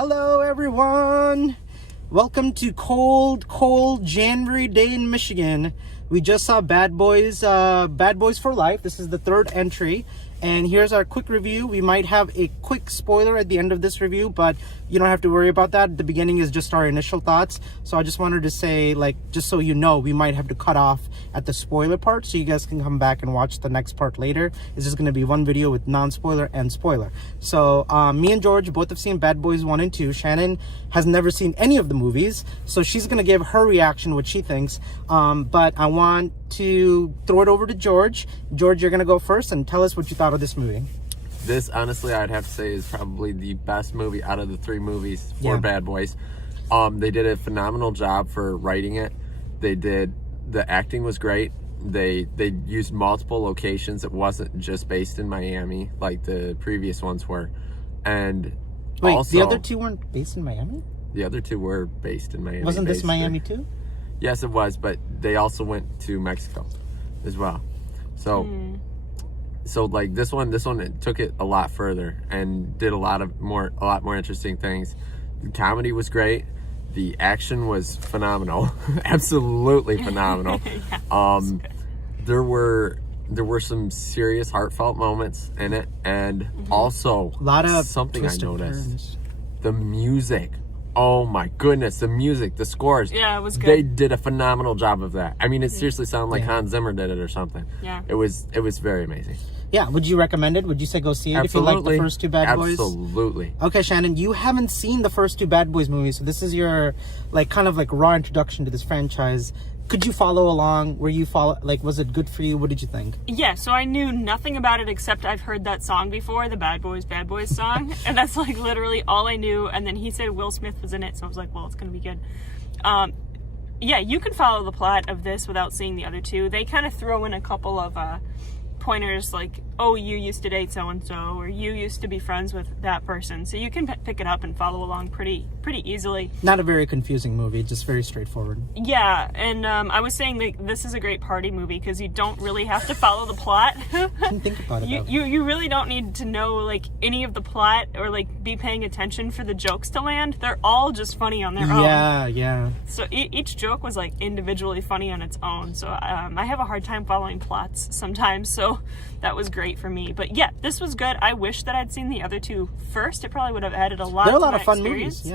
Hello, everyone. Welcome to cold January day in Michigan. We just saw Bad Boys for Life. This is the third entry. And here's our quick review. We might have a quick spoiler at the end of this review, but you don't have to worry about that. The beginning is just our initial thoughts. So I just wanted to say, just so you know, we might have to cut off at the spoiler part so you guys can come back and watch the next part later. It's just going to be one video with non-spoiler and spoiler. So me and George both have seen Bad Boys 1 and 2. Shannon has never seen any of the movies, so she's going to give her reaction, what she thinks. But I want to throw it over to George. George, you're going to go first and tell us what you thought of this movie. This, honestly, I'd have to say is probably the best movie out of the three movies for Bad Boys. They did a phenomenal job for writing it. The acting was great. They used multiple locations. It wasn't just based in Miami like the previous ones were. And wait, also, the other two weren't based in Miami? The other two were based in Miami. Wasn't this Miami too? Yes, it was, but they also went to Mexico as well. So like this one it took it a lot further and did a lot more interesting things. The comedy was great. The action was phenomenal. Absolutely phenomenal. There were some serious heartfelt moments in it, and also a lot of something I noticed. Turns. The music. Oh my goodness, the music, the scores. Yeah, it was good. They did a phenomenal job of that. I mean, it seriously sounded like Hans Zimmer did it or something. Yeah. It was very amazing. Yeah, would you recommend it? Would you say go see it if you like the first two Bad Boys? Absolutely. Okay, Shannon, you haven't seen the first two Bad Boys movies, so this is your kind of raw introduction to this franchise. Could you follow along? Was it good for you? What did you think? Yeah, so I knew nothing about it except I've heard that song before, the Bad Boys song, and that's literally all I knew. And then he said Will Smith was in it, so I was like, well, it's gonna be good. Yeah, you can follow the plot of this without seeing the other two. They kind of throw in a couple of pointers like, oh, you used to date so-and-so, or you used to be friends with that person. So you can pick it up and follow along pretty easily. Not a very confusing movie, just very straightforward. Yeah, and I was saying that this is a great party movie because you don't really have to follow the plot. I didn't think about it. You really don't need to know any of the plot or be paying attention for the jokes to land. They're all just funny on their own. Yeah. So each joke was individually funny on its own. So I have a hard time following plots sometimes. So that was great for me. But yeah, this was good. I wish that I'd seen the other two first. It probably would have added a lot to my experience. They're a lot of fun movies.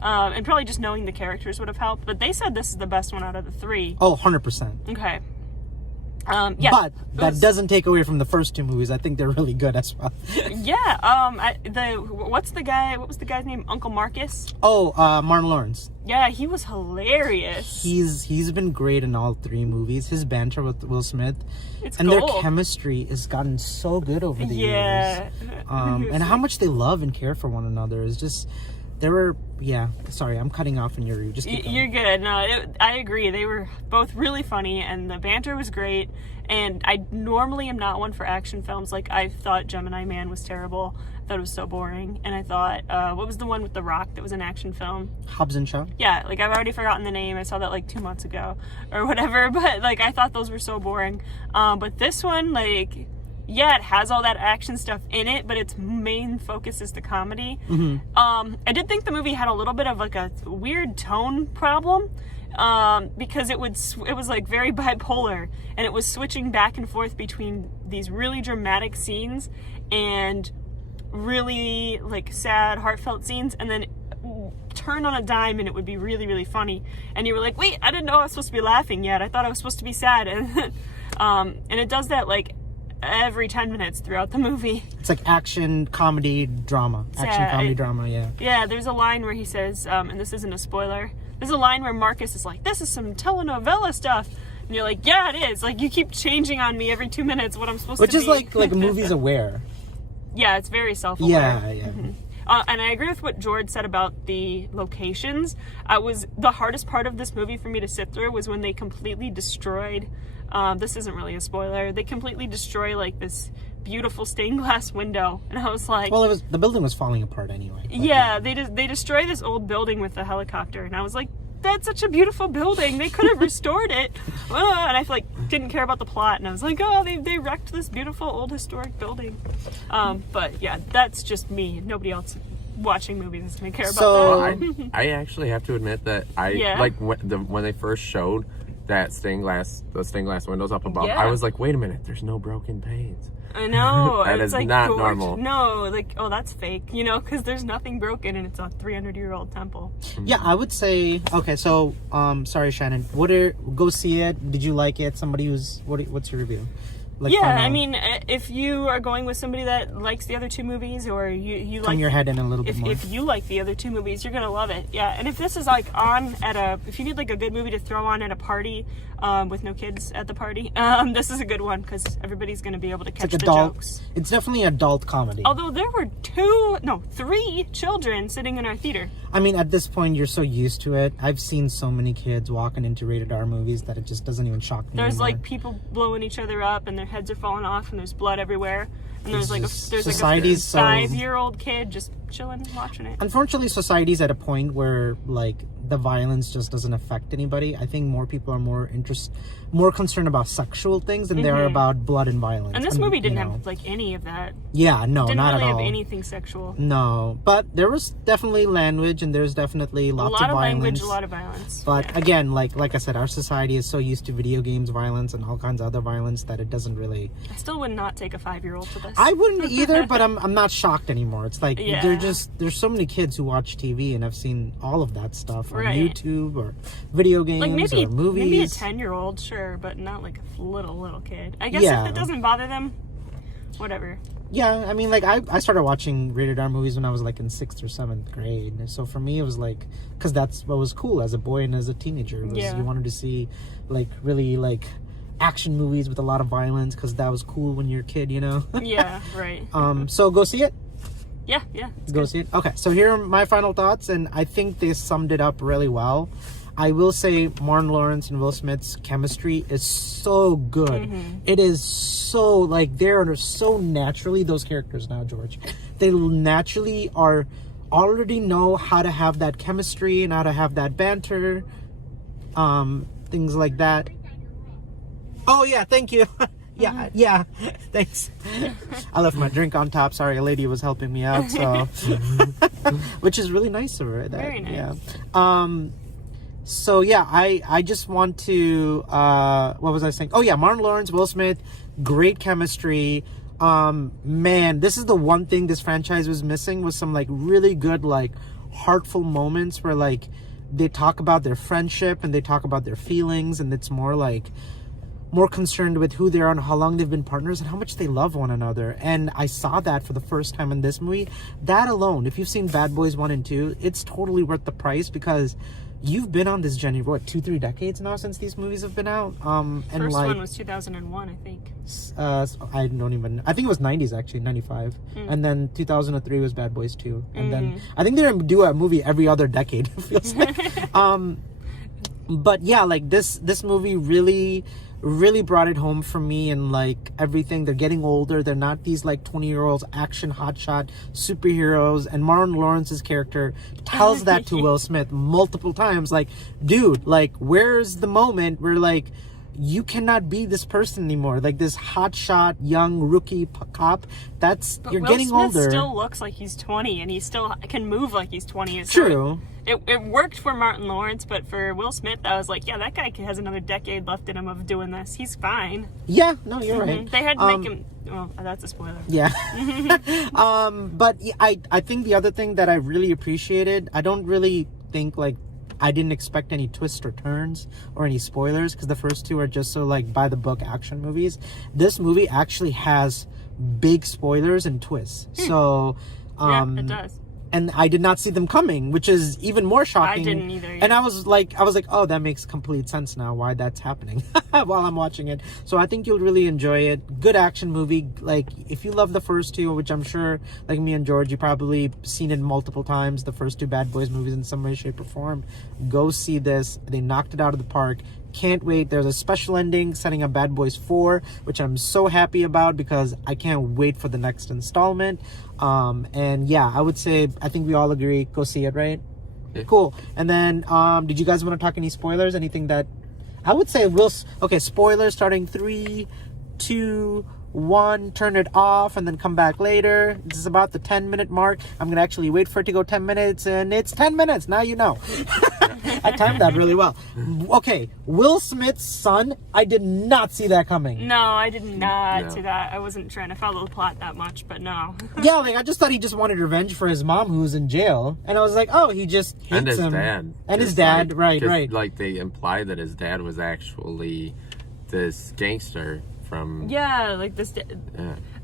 Yeah. And probably just knowing the characters would have helped. But they said this is the best one out of the three. Oh, 100%. Okay. Yeah. But that doesn't take away from the first two movies. I think they're really good as well. Yeah. What was the guy's name? Uncle Marcus? Oh, Martin Lawrence. Yeah, he was hilarious. He's been great in all three movies. His banter with Will Smith. It's and gold. Their chemistry has gotten so good over the years. And how much they love and care for one another is just... Sorry, I'm cutting off in your review. Just keep going. You're good. No, I agree. They were both really funny, and the banter was great. And I normally am not one for action films. I thought Gemini Man was terrible. I thought it was so boring. And I thought, what was the one with The Rock that was an action film? Hobbs and Shaw? Yeah, I've already forgotten the name. I saw that 2 months ago or whatever. But I thought those were so boring. But this one, yeah, it has all that action stuff in it, but its main focus is the comedy. Mm-hmm. I did think the movie had a little bit of a weird tone problem, because it was very bipolar, and it was switching back and forth between these really dramatic scenes and really sad, heartfelt scenes, and then turn on a dime and it would be really, really funny. And you were like, wait, I didn't know I was supposed to be laughing yet. I thought I was supposed to be sad. And it does that every 10 minutes throughout the movie. It's action, comedy, drama. Drama, yeah. Yeah, there's a line where he says, and this isn't a spoiler, there's a line where Marcus is like, this is some telenovela stuff. And you're like, yeah, it is. You keep changing on me every 2 minutes what I'm supposed to be. Which is like a movie's aware. Yeah, it's very self-aware. Yeah. Mm-hmm. And I agree with what George said about the locations. The hardest part of this movie for me to sit through was when they completely destroyed... this isn't really a spoiler. They completely destroy this beautiful stained glass window, and I was like, well, the building was falling apart anyway. Yeah, they destroy this old building with the helicopter, and I was like, that's such a beautiful building. They could have restored it. And I didn't care about the plot, and I was like, oh, they wrecked this beautiful old historic building. But yeah, that's just me. Nobody else watching movies is going to care So- about that. I actually have to admit that Yeah. like when they first showed that the stained glass windows up above, Yeah. I was like, wait a minute, there's no broken panes. I know. That it's is like not gorgeous. normal. No, like, oh, that's fake, you know, because there's nothing broken and it's a 300-year-old temple. Yeah, I would say okay. So, sorry, Shannon. Go see it? Did you like it? What's your review? Like, Yeah, final- I mean, if you are going with somebody that likes the other two movies, or you turn like, your head in a little bit more. if you like the other two movies, you're gonna love it. Yeah, and if this is like if you need like a good movie to throw on at a party, with no kids at the party, this is a good one because everybody's gonna be able to catch It's the adult. jokes. It's definitely adult comedy. Although there were 3 children sitting in our theater. I mean, at this point, you're so used to it. I've seen so many kids walking into rated R movies that it just doesn't even shock me There's anymore. like people blowing each other up, and their heads are falling off, and there's blood everywhere. And there's like a Society's so- 5-year-old kid just chilling watching it. Unfortunately, society's at a point where like the violence just doesn't affect anybody. I think more people are more concerned about sexual things than they are about blood and violence. And this movie didn't you know. have like any of that. Yeah, no, Didn't not really at have all. anything sexual. No, but there was definitely language and there's definitely A lots lot of violence. language, a lot of violence. But Yeah. again, like I said, our society is so used to video games violence and all kinds of other violence that it doesn't really. I still would not take a 5-year-old to this. I wouldn't either, but I'm not shocked anymore. It's like Yeah. there's so many kids who watch TV and I've seen all of that stuff on Right. YouTube or video games like or movies. maybe a 10-year-old, sure, but not like a little kid. I guess Yeah. if it doesn't bother them, whatever. Yeah, I mean, like, I started watching rated R movies when I was, like, in 6th or 7th grade. So for me, it was, like, because that's what was cool as a boy and as a teenager. Was Yeah. You wanted to see, like, really, like, action movies with a lot of violence because that was cool when you're a kid, you know? Yeah, right. So go see it. Yeah, it's Go good. see it. Okay, so here are my final thoughts, and I think they summed it up really well. I will say Martin Lawrence and Will Smith's chemistry is so good. Mm-hmm. It is so, like, they're so naturally those characters now, George. They naturally already know how to have that chemistry and how to have that banter, things like that. Oh, yeah, thank you. Yeah, thanks. I left my drink on top. Sorry, a lady was helping me out, so which is really nice of her. Very nice. Yeah. So yeah, I just want to what was I saying? Oh yeah, Martin Lawrence, Will Smith, great chemistry. Man, this is the one thing this franchise was missing, was some like really good like heartful moments where like they talk about their friendship and they talk about their feelings, and it's more concerned with who they are and how long they've been partners and how much they love one another. And I saw that for the first time in this movie. That alone, if you've seen Bad Boys 1 and 2, it's totally worth the price, because you've been on this journey, what, 2-3 decades now since these movies have been out? And First like, one was 2001, I think. I don't even, I think it was 90s actually, 95. And then 2003 was Bad Boys 2. And then I think they're gonna do a movie every other decade, it feels like. But yeah, like this movie really brought it home for me, and like everything. They're getting older. They're not these like 20-year-olds action hotshot superheroes. And Martin Lawrence's character tells that to Will Smith multiple times, like, dude, like, where's the moment where like you cannot be this person anymore, like this hotshot young rookie cop. But you're Will getting Smith older. still looks like he's 20, and he still can move like he's 20. So True. It worked for Martin Lawrence, but for Will Smith, I was like, yeah, that guy has another decade left in him of doing this. He's fine. Yeah, no, you're right. They had to make him. Well, that's a spoiler. Yeah. But I think the other thing that I really appreciated, I don't really think like I didn't expect any twists or turns or any spoilers, because the first two are just so like by the book action movies. This movie actually has big spoilers and twists. So Yeah, it does. and I did not see them coming, which is even more shocking. I didn't either, And yeah. I was like, oh, that makes complete sense now why that's happening while I'm watching it. So I think you'll really enjoy it. Good action movie. Like, if you love the first two, which I'm sure, like me and George, you probably seen it multiple times, the first two Bad Boys movies in some way, shape, or form, go see this. They knocked it out of the park. Can't wait. There's a special ending setting up Bad Boys 4, which I'm so happy about, because I can't wait for the next installment. And yeah, I would say, I think we all agree, go see it, right? Yeah. Cool. And then, did you guys want to talk any spoilers? Anything that I would say spoilers starting 3, 2, 1, turn it off, and then come back later. This is about the 10-minute mark. I'm gonna actually wait for it to go 10 minutes, and it's 10 minutes. Now you know. I timed that really well. Okay, Will Smith's son. I did not see that coming. No, I did not see that. I wasn't trying to follow the plot that much, but no. Yeah, like I just thought he just wanted revenge for his mom who was in jail, and I was like, oh, he just hates and his him. dad. And his dad, right. Like they implied that his dad was actually this gangster from. Yeah, like this.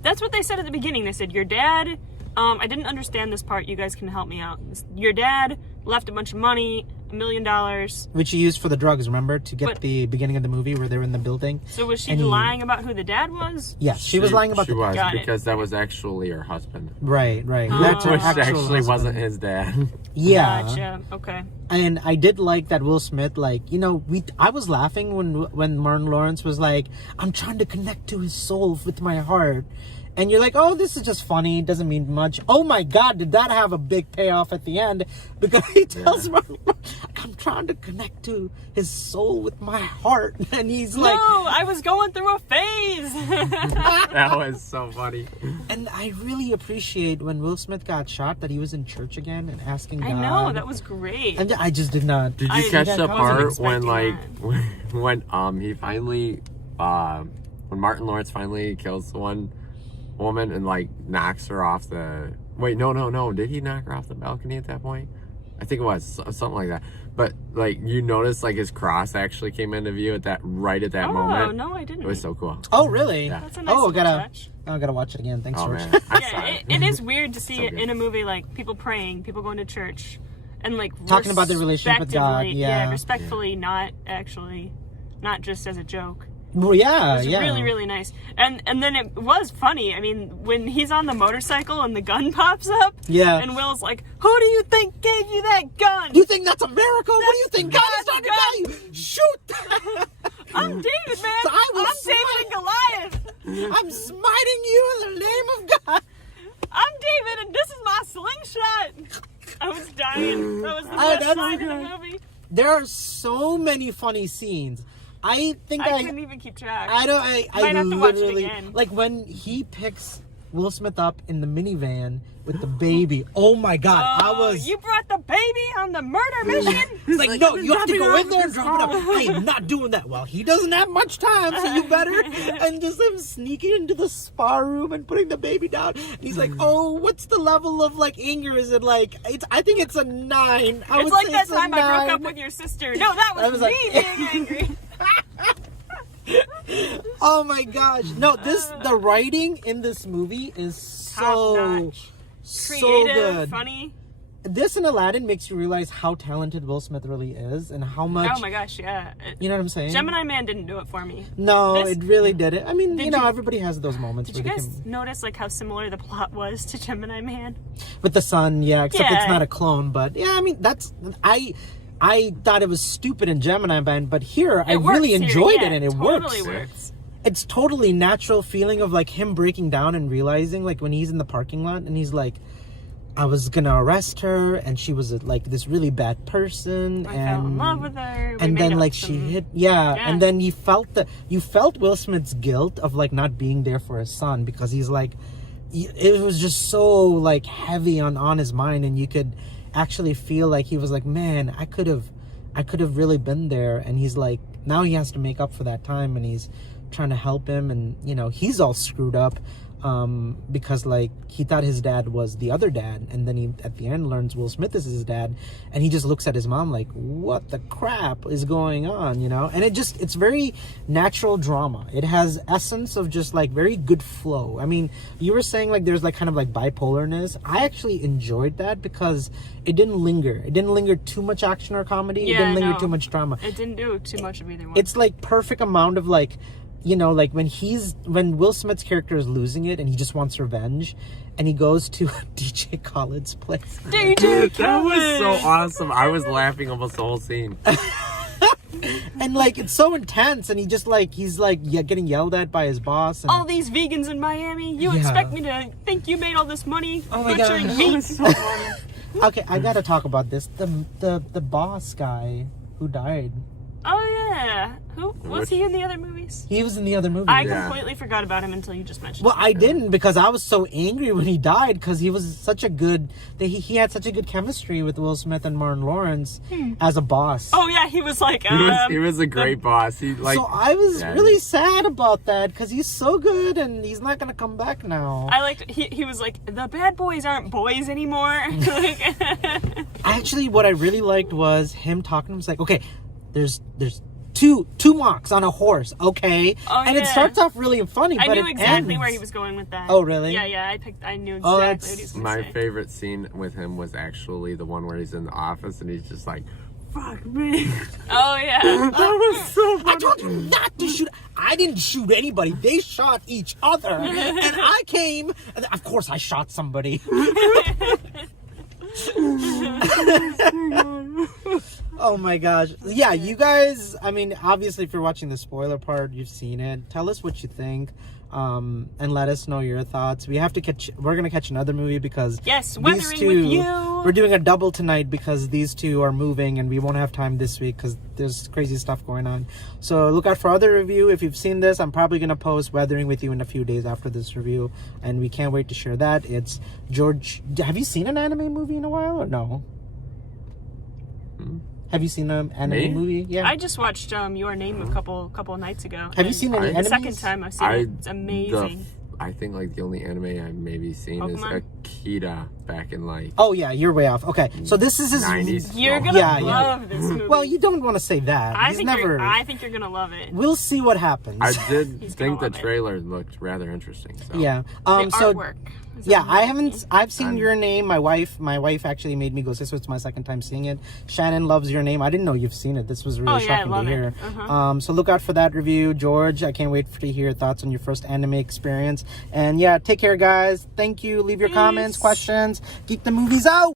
That's what they said at the beginning. They said your dad. I didn't understand this part. You guys can help me out. Your dad left a bunch of money, $1 million. Which he used for the drugs, remember? To get the beginning of the movie where they were in the building. So was she lying about who the dad was? Yes, she was lying about the dad. Got it. Because that was actually her husband. Right. That's her Which actual actually husband. wasn't his dad. Yeah. Gotcha. Okay. And I did like that Will Smith, like, you know, I was laughing when Martin Lawrence was like, I'm trying to connect to his soul with my heart. And you're like, oh, this is just funny. It doesn't mean much. Oh my God, did that have a big payoff at the end? Because he tells Martin, I'm trying to connect to his soul with my heart. And he's like... No, I was going through a phase. That was so funny. And I really appreciate when Will Smith got shot that he was in church again and asking God. I know, that was great. And I just did not... Did you catch the wasn't part when, expecting like, when he finally, when Martin Lawrence finally kills one woman and like knocks her off the... Wait, no. Did he knock her off the balcony at that point? I think it was something like that. But like you noticed, like his cross actually came into view at that moment. Oh no, I didn't. It was so cool. Oh really? Yeah. That's a nice little touch. I gotta watch it again. Thanks, George. Man, I saw Yeah, it is weird to see it in a movie, like people praying, people going to church, and like talking about their relationship with God. Yeah, respectfully, not just as a joke. Well, yeah, It was really, really nice. And then it was funny. I mean, when he's on the motorcycle and the gun pops up, and Will's like, who do you think gave you that gun? You think that's a miracle? What do you think God is trying to tell you? Shoot! I'm David, man. So I'm David and Goliath. I'm smiting you in the name of God. I'm David, and this is my slingshot. I was dying. That was the best line in the movie. There are so many funny scenes. I think I couldn't even keep track. I might have to watch it again. Like when he picks Will Smith up in the minivan with the baby. Oh my God! You brought the baby on the murder mission? He's like, no, you have to go in there and drop it off. I am not doing that. Well, he doesn't have much time, so you better. And just him sneaking into the spa room and putting the baby down. And he's like, oh, what's the level of like anger? Is it like? I think it's a 9. It's like that time I broke up with your sister. No, that was me being angry. Oh my gosh. No, the writing in this movie is so creative, good. Funny. This and Aladdin makes you realize how talented Will Smith really is and how much... Oh my gosh, yeah. You know what I'm saying? Gemini Man didn't do it for me. No, it really didn't. I mean, everybody has those moments. Did you guys notice like how similar the plot was to Gemini Man? With the son, yeah, except it's not a clone, but yeah, I mean, I thought it was stupid in Gemini Man, but here I really enjoyed it and it totally works. It's totally natural feeling of like him breaking down and realizing like when he's in the parking lot and he's like, I was gonna arrest her and she was like this really bad person I fell in love with her. And then like she hit and then you felt Will Smith's guilt of like not being there for his son because he's like it was just so like heavy on his mind and you could actually feel like he was like, man, I could have really been there. And he's like, now he has to make up for that time and he's trying to help him. And you know, he's all screwed up because like he thought his dad was the other dad, and then he at the end learns Will Smith is his dad, and he just looks at his mom like, what the crap is going on, you know? And it's very natural drama. It has essence of just like very good flow. I mean, you were saying like there's like kind of like bipolarness. I actually enjoyed that because it didn't linger too much action or comedy. It didn't linger too much drama. It didn't do too much of either one. It's like perfect amount of like, you know, like when Will Smith's character is losing it and he just wants revenge and he goes to DJ Khaled's place. DJ Khaled! That was so awesome. I was laughing almost the whole scene. And like it's so intense and he's getting yelled at by his boss and all these vegans in Miami, you expect me to think you made all this money butchering meat? Okay, I gotta talk about this. The boss guy who died. Oh Yeah. Who was he in the other movies? He was in the other movie. I Yeah. completely forgot about him until you just mentioned Well, him. I didn't, because I was so angry when he died, because he was such a good... He had such a good chemistry with Will Smith and Martin Lawrence as a boss. Oh yeah, he was like He was a great boss. He like. So I was yeah, really sad about that, because he's so good and he's not going to come back now. I liked he was like, the bad boys aren't boys anymore. Like, Actually, what I really liked was him talking to him. It's like, okay, there's two monks on a horse, okay? Oh, and it yeah. starts off really funny, I but knew it exactly ends. where he was going with that. Oh, really? Yeah, I knew Oh, exactly that's- what he was going My to say. favorite scene with him was actually the one where he's in the office and he's just like, "Fuck me." Oh yeah. That was so I funny. told you not to shoot. I didn't shoot anybody. They shot each other. And I came. And of course, I shot somebody. Oh my gosh. Yeah, you guys, I mean, obviously, if you're watching the spoiler part, you've seen it. Tell us what you think. And let us know your thoughts. We're gonna catch another movie because Yes, these Weathering two, with You. we're doing a double tonight because these two are moving and we won't have time this week because there's crazy stuff going on. So look out for other review. If you've seen this, I'm probably gonna post Weathering with You in a few days after this review, and we can't wait to share that. It's George. Have you seen an anime movie in a while or no? Have you seen an anime Me? movie? Yeah. I just watched Your Name a couple of nights ago. Have you and seen any I- the enemies? second time I've seen it. It's amazing. I think like the only anime I've maybe seen Pokemon? is Akira back in like Oh yeah, you're way off. Okay, so this is his 90s. You're gonna Yeah, yeah. love this movie. Well, you don't want to say that. I He's think never. I think you're gonna love it. We'll see what happens. I did He's think gonna the love it. trailer looked rather interesting. So. Yeah. The So artwork. is yeah, I amazing. haven't. I've seen Your Name. My wife actually made me go see. So it's my second time seeing it. Shannon loves Your Name. I didn't know you've seen it. This was really Oh, yeah, I shocking love to it. hear. Uh-huh. So look out for that review, George. I can't wait to hear your thoughts on your first anime experience. And yeah, take care, guys. Thank you. Leave your comments, Peace. questions. Geek the movies out.